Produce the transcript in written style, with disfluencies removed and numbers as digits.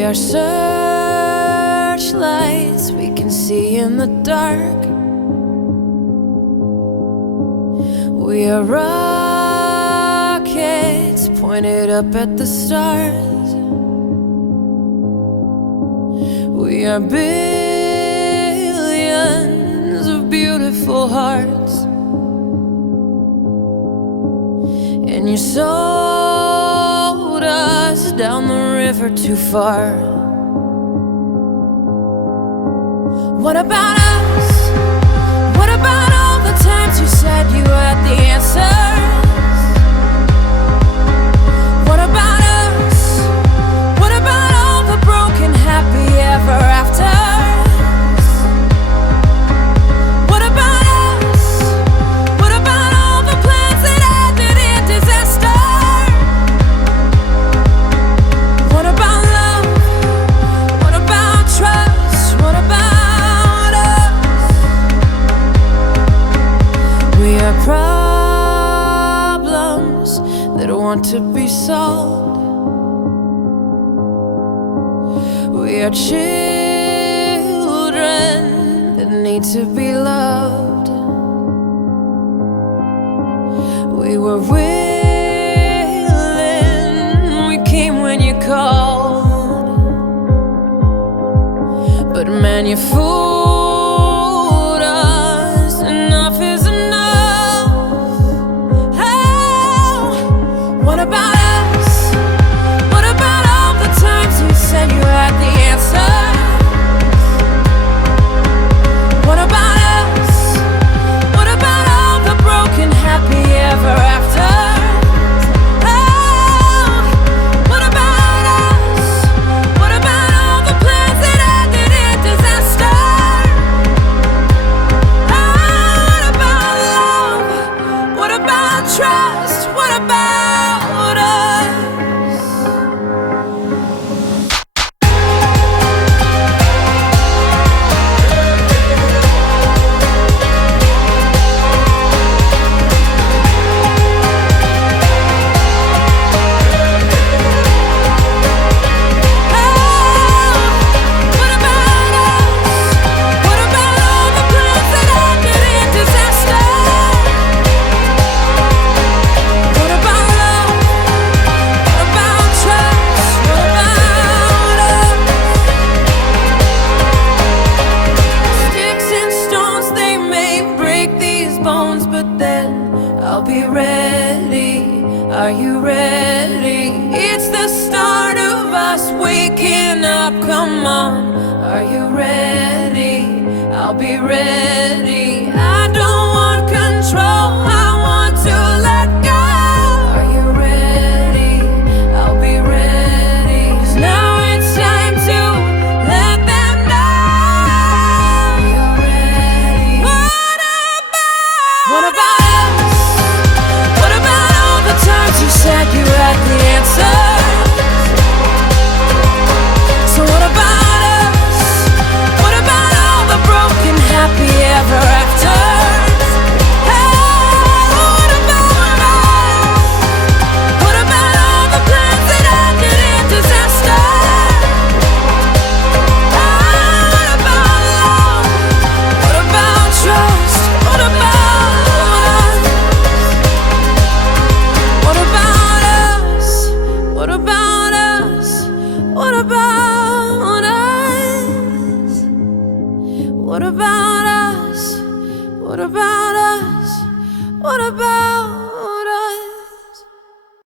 We are searchlights we can see in the dark. We are rockets pointed up at the stars. We are billions of beautiful hearts, and you sold us down the river too far. What about us? What about all the times you said you had the answers? What about us? What about all the broken happy ever afters? What about us? What about all the plans that ended in disaster? What about love? What about trust? What about us? We are problems that want to be solved. We are children that need to be loved. We were willing, we came when you called, but man, you fooled us. Enough is enough. Oh, what about us? What about all the times you said you had the answers? What about us? What about all the broken happy ever afters? Oh, what about us? What about all the plans that ended in disaster? Oh, what about love? What about trust? What about us? I'll be ready. Are you ready? It's the start of us waking up. Come on. Are you ready? I'll be ready. I don't want control. I want to let go. Are you ready? I'll be ready. 'Cause now it's time to let them know. You're ready. What about us? What about all the times you said you had the answers? So what about us? What about all the broken happy ever afters? Hey, what about us? What about all the plans that ended in disaster? Oh, what about love? What about trust? What about us? What about us? What about us? What about us? What about us? What about us? What about